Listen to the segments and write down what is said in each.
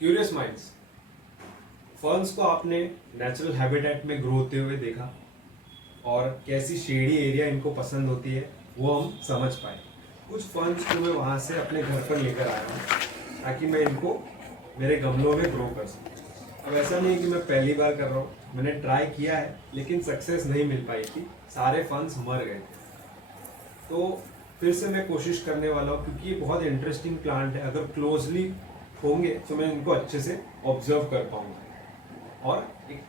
Curious minds, ferns को आपने natural habitat में ग्रो होते हुए देखा और कैसी शेडी एरिया इनको पसंद होती है वो हम समझ पाए। कुछ फर्न्स को मैं वहाँ से अपने घर पर लेकर आया हूँ ताकि मैं इनको मेरे गमलों में ग्रो कर सकूँ। अब ऐसा नहीं है कि मैं पहली बार कर रहा हूँ, मैंने ट्राई किया है लेकिन सक्सेस नहीं मिल पाई थी, सारे फर्न्स मर गए थे। तो फिर से मैं कोशिश करने वाला हूँ क्योंकि ये बहुत इंटरेस्टिंग प्लांट है। अगर क्लोजली होंगे तो मैं इनको अच्छे से ऑब्जर्व कर पाऊंगा। और एक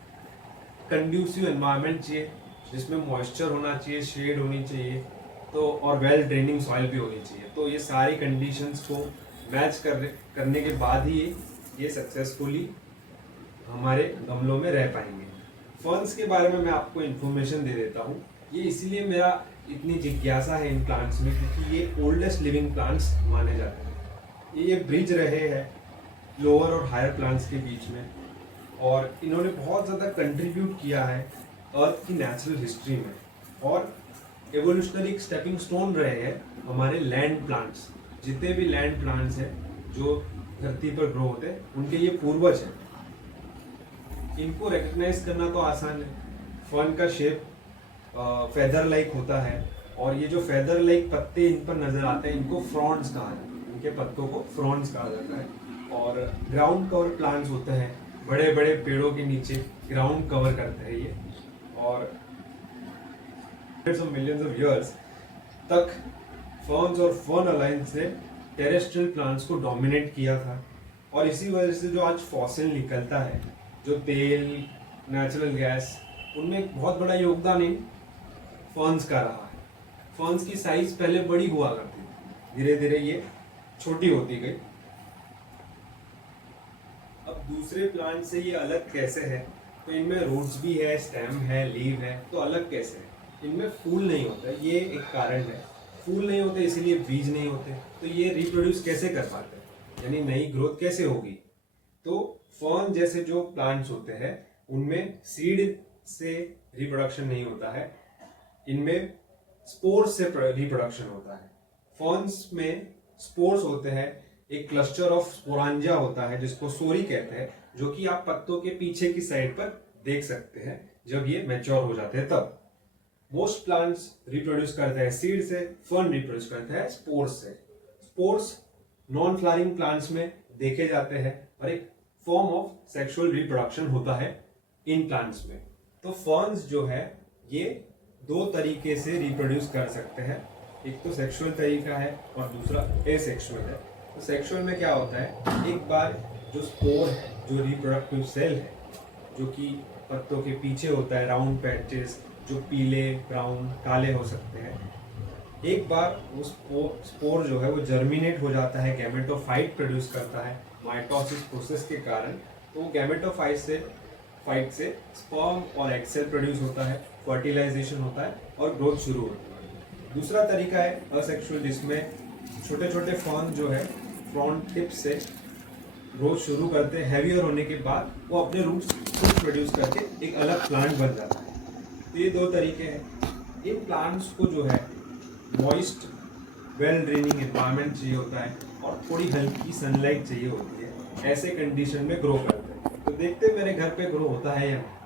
कंड्यूसिव एनवायरनमेंट चाहिए जिसमें मॉइस्चर होना चाहिए, शेड होनी चाहिए, तो और वेल ड्रेनिंग सॉइल भी होनी चाहिए। तो ये सारी कंडीशंस को मैच करने के बाद ही ये सक्सेसफुली हमारे गमलों में रह पाएंगे। फर्न्स के बारे में मैं आपको इन्फॉर्मेशन दे देता हूँ। ये इसीलिए मेरा इतनी जिज्ञासा है इन प्लांट्स में क्योंकि ये ओल्डेस्ट लिविंग प्लांट्स माने जाते हैं। ये ब्रिज रहे हैं लोअर और हायर प्लांट्स के बीच में और इन्होंने बहुत ज़्यादा कंट्रीब्यूट किया है अर्थ की नेचुरल हिस्ट्री में और एवोल्यूशनरी स्टेपिंग स्टोन रहे हैं हमारे लैंड प्लांट्स। जितने भी लैंड प्लांट्स हैं जो धरती पर ग्रो होते हैं उनके ये पूर्वज हैं। इनको रिकग्नाइज करना तो आसान है। फर्न का शेप फेदर लाइक होता है और ये जो फेदर लाइक पत्ते इन पर नजर आते हैं इनको फ्रॉन्स कहा जाता है। इनके पत्तों को फ्रॉन्स कहा जाता है। और ग्राउंड कवर प्लांट्स होते हैं, बड़े बड़े पेड़ों के नीचे ग्राउंड कवर करते हैं ये। और मिलियंस ऑफ इयर्स तक फर्न्स और फर्न अलायंस ने टेरेस्ट्रियल प्लांट्स को डोमिनेट किया था और इसी वजह से जो आज फॉसिल निकलता है, जो तेल, नेचुरल गैस, उनमें एक बहुत बड़ा योगदान इन फर्न्स का रहा है। फर्न्स की साइज पहले बड़ी हुआ करती थी, धीरे धीरे ये छोटी होती गई। अब दूसरे प्लांट से ये अलग कैसे है? तो इनमें रूट्स भी है, स्टेम है, लीव है, तो अलग कैसे है? इनमें फूल नहीं होता, ये एक कारण है। फूल नहीं होते इसीलिए बीज नहीं होते, तो ये रिप्रोड्यूस कैसे कर पाते हैं, यानी नई ग्रोथ कैसे होगी? तो फर्न जैसे जो प्लांट्स होते हैं उनमें सीड से रिप्रोडक्शन नहीं होता है, इनमें स्पोर्स से रिप्रोडक्शन होता है। फर्न्स में स्पोर्स होते हैं, एक क्लस्टर ऑफ स्पोरांजिया होता है जिसको सोरी कहते हैं, जो कि आप पत्तों के पीछे की साइड पर देख सकते हैं जब ये मैच्योर हो जाते हैं तब। मोस्ट प्लांट्स रिप्रोड्यूस करते हैं सीड से, फर्न रिप्रोड्यूस करते हैं स्पोर्स से। स्पोर्स नॉन फ्लावरिंग प्लांट्स में देखे जाते हैं और एक फॉर्म ऑफ सेक्सुअल रिप्रोडक्शन होता है इन प्लांट्स में। तो फर्न्स जो है ये दो तरीके से रिप्रोड्यूस कर सकते हैं, एक तो सेक्सुअल तरीका है और दूसरा एसेक्सुअल है। तो सेक्सुअल में क्या होता है, एक बार जो स्पोर है, जो रिप्रोडक्टिव सेल है, जो कि पत्तों के पीछे होता है, राउंड पैचेस जो पीले, ब्राउन, काले हो सकते हैं, एक बार वो स्पोर जो है वो जर्मिनेट हो जाता है, गैमेटोफाइट प्रोड्यूस करता है माइटोसिस प्रोसेस के कारण। तो गैमेटोफाइट से स्पर्म और एग सेल प्रोड्यूस होता है, फर्टिलाइजेशन होता है और ग्रोथ शुरू होती है। दूसरा तरीका है असेक्सुअल, जिसमें छोटे छोटे फर्न जो है फ्रंट टिप से ग्रोथ शुरू करते हैं, हैवियर होने के बाद वो अपने रूट्स खुद प्रोड्यूस करके एक अलग प्लांट बन जाता है। तो ये दो तरीके हैं। इन प्लांट्स को जो है मॉइस्ट वेल ड्रेनिंग एनवायरनमेंट चाहिए होता है और थोड़ी हल्की सनलाइट चाहिए होती है, ऐसे कंडीशन में ग्रो करते हैं। तो देखते हैं मेरे घर पे ग्रो होता है या नहीं।